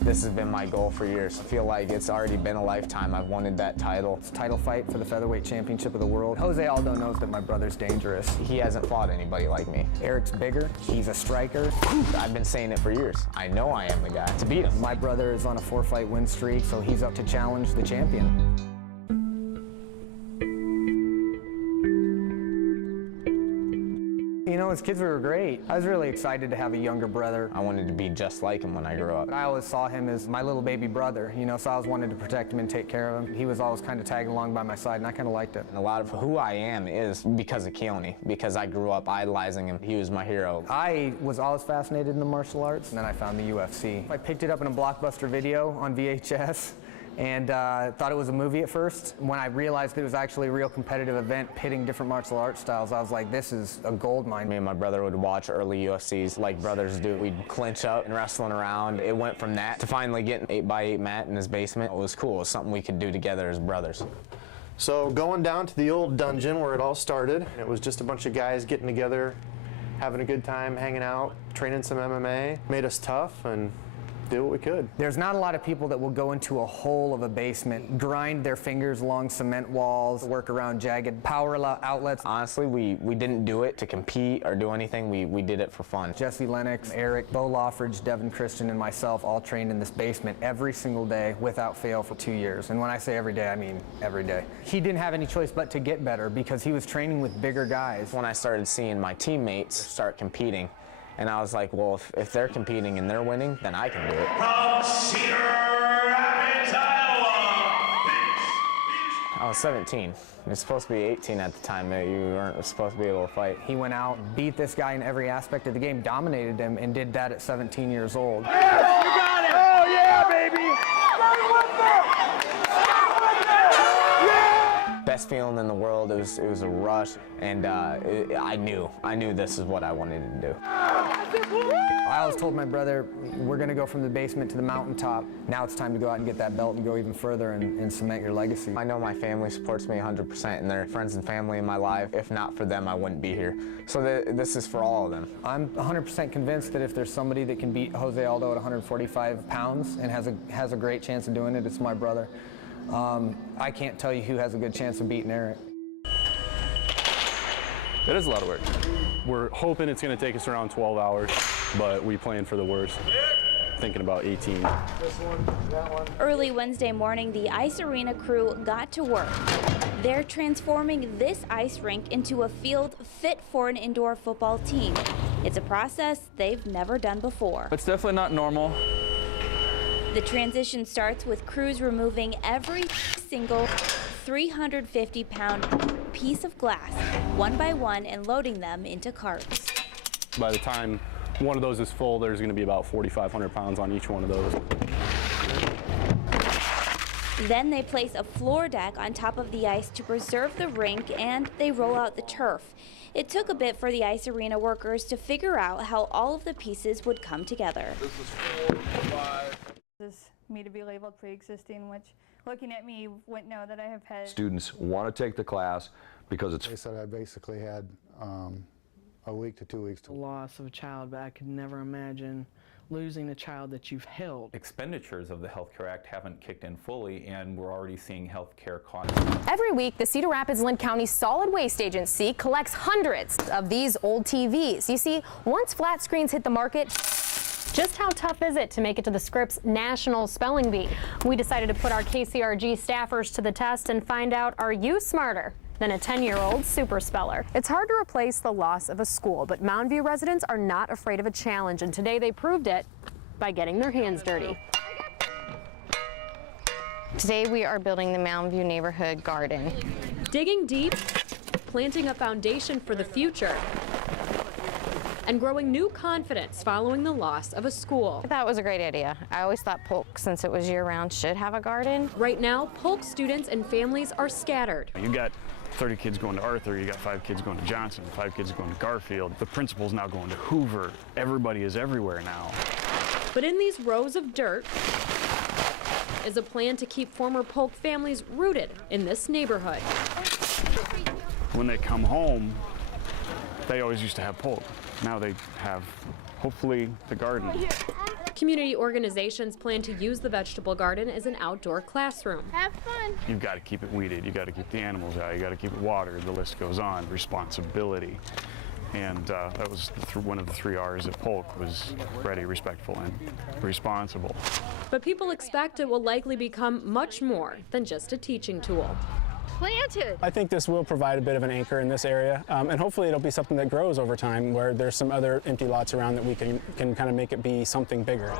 This has been my goal for years. I feel like it's already been a lifetime. I've wanted that title. It's a title fight for the featherweight championship of the world. Jose Aldo knows that my brother's dangerous. He hasn't fought anybody like me. Eric's bigger, he's a striker. I've been saying it for years. I know I am the guy to beat him. My brother is on a 4-fight win streak, so he's up to challenge the champion. You know, as kids we were great. I was really excited to have a younger brother. I wanted to be just like him when I grew up. But I always saw him as my little baby brother, you know, so I always wanted to protect him and take care of him. He was always kind of tagging along by my side, and I kind of liked it. And a lot of who I am is because of Keone, because I grew up idolizing him. He was my hero. I was always fascinated in the martial arts, and then I found the UFC. I picked it up in a Blockbuster video on VHS. And thought it was a movie at first. When I realized it was actually a real competitive event pitting different martial arts styles, I was like, this is a gold mine. Me and my brother would watch early UFCs like brothers do. We'd clinch up and wrestling around. It went from that to finally getting an 8x8 mat in his basement. It was cool. It was something we could do together as brothers. So going down to the old dungeon where it all started, it was just a bunch of guys getting together, having a good time, hanging out, training some MMA. Made us tough and did what we could. There's not a lot of people that will go into a hole of a basement, grind their fingers along cement walls, work around jagged power outlets. Honestly, we didn't do it to compete or do anything. We did it for fun. Jesse Lennox, Eric, Bo Lawfridge, Devin Christian, and myself all trained in this basement every single day without fail for 2 years. And when I say every day, I mean every day. He didn't have any choice but to get better because he was training with bigger guys. When I started seeing my teammates start competing, and I was like, well, if they're competing and they're winning, then I can do it. From Cedar Rapids, Iowa. I was 17. It's supposed to be 18 at the time. You weren't supposed to be able to fight. He went out, beat this guy in every aspect of the game, dominated him, and did that at 17 years old. Yes, you got it! Oh, yeah, baby! Stay with it! Best feeling in the world. It was a rush, and I knew this is what I wanted to do. I always told my brother, we're going to go from the basement to the mountaintop. Now it's time to go out and get that belt and go even further and cement your legacy. I know my family supports me 100%, and they're friends and family in my life. If not for them, I wouldn't be here. So this is for all of them. I'm 100% convinced that if there's somebody that can beat Jose Aldo at 145 pounds and has a great chance of doing it, it's my brother. I can't tell you who has a good chance of beating Eric. It is a lot of work. We're hoping it's going to take us around 12 hours, but we plan for the worst, thinking about 18. This one, that one. Early Wednesday morning, the ice arena crew got to work. They're transforming this ice rink into a field fit for an indoor football team. It's a process they've never done before. It's definitely not normal. The transition starts with crews removing every single 350-pound piece of glass, one by one, and loading them into carts. By the time one of those is full, there's going to be about 4,500 pounds on each one of those. Then they place a floor deck on top of the ice to preserve the rink, and they roll out the turf. It took a bit for the ice arena workers to figure out how all of the pieces would come together. This is 4, 5. This is me to be labeled pre-existing, which looking at me wouldn't know that I have had. Students want to take the class because it's. They said I basically had a week to 2 weeks to. Loss of a child, but I could never imagine losing a child that you've held. Expenditures of the Health Care Act haven't kicked in fully, and we're already seeing health care costs. Every week, the Cedar Rapids-Linn County Solid Waste Agency collects hundreds of these old TVs. You see, once flat screens hit the market, just how tough is it to make it to the Scripps National Spelling Bee? We decided to put our KCRG staffers to the test and find out, are you smarter than a 10-year-old super speller? It's hard to replace the loss of a school, but Mountain View residents are not afraid of a challenge, and today they proved it by getting their hands dirty. Today we are building the Mountain View neighborhood garden. Digging deep, planting a foundation for the future, and growing new confidence following the loss of a school. I thought it was a great idea. I always thought Polk, since it was year-round, should have a garden. Right now, Polk students and families are scattered. You got 30 kids going to Arthur, you got 5 kids going to Johnson, 5 kids going to Garfield. The principal's now going to Hoover. Everybody is everywhere now. But in these rows of dirt is a plan to keep former Polk families rooted in this neighborhood. When they come home, they always used to have Polk. Now they have hopefully the garden. Community organizations plan to use the vegetable garden as an outdoor classroom. Have fun. You've got to keep it weeded, you got to keep the animals out, you got to keep it watered, the list goes on. Responsibility. And that was one of the 3 R's at Polk, was ready, respectful, and responsible. But people expect it will likely become much more than just a teaching tool. Planted. I think this will provide a bit of an anchor in this area, and hopefully it'll be something that grows over time, where there's some other empty lots around that we can kind of make it be something bigger.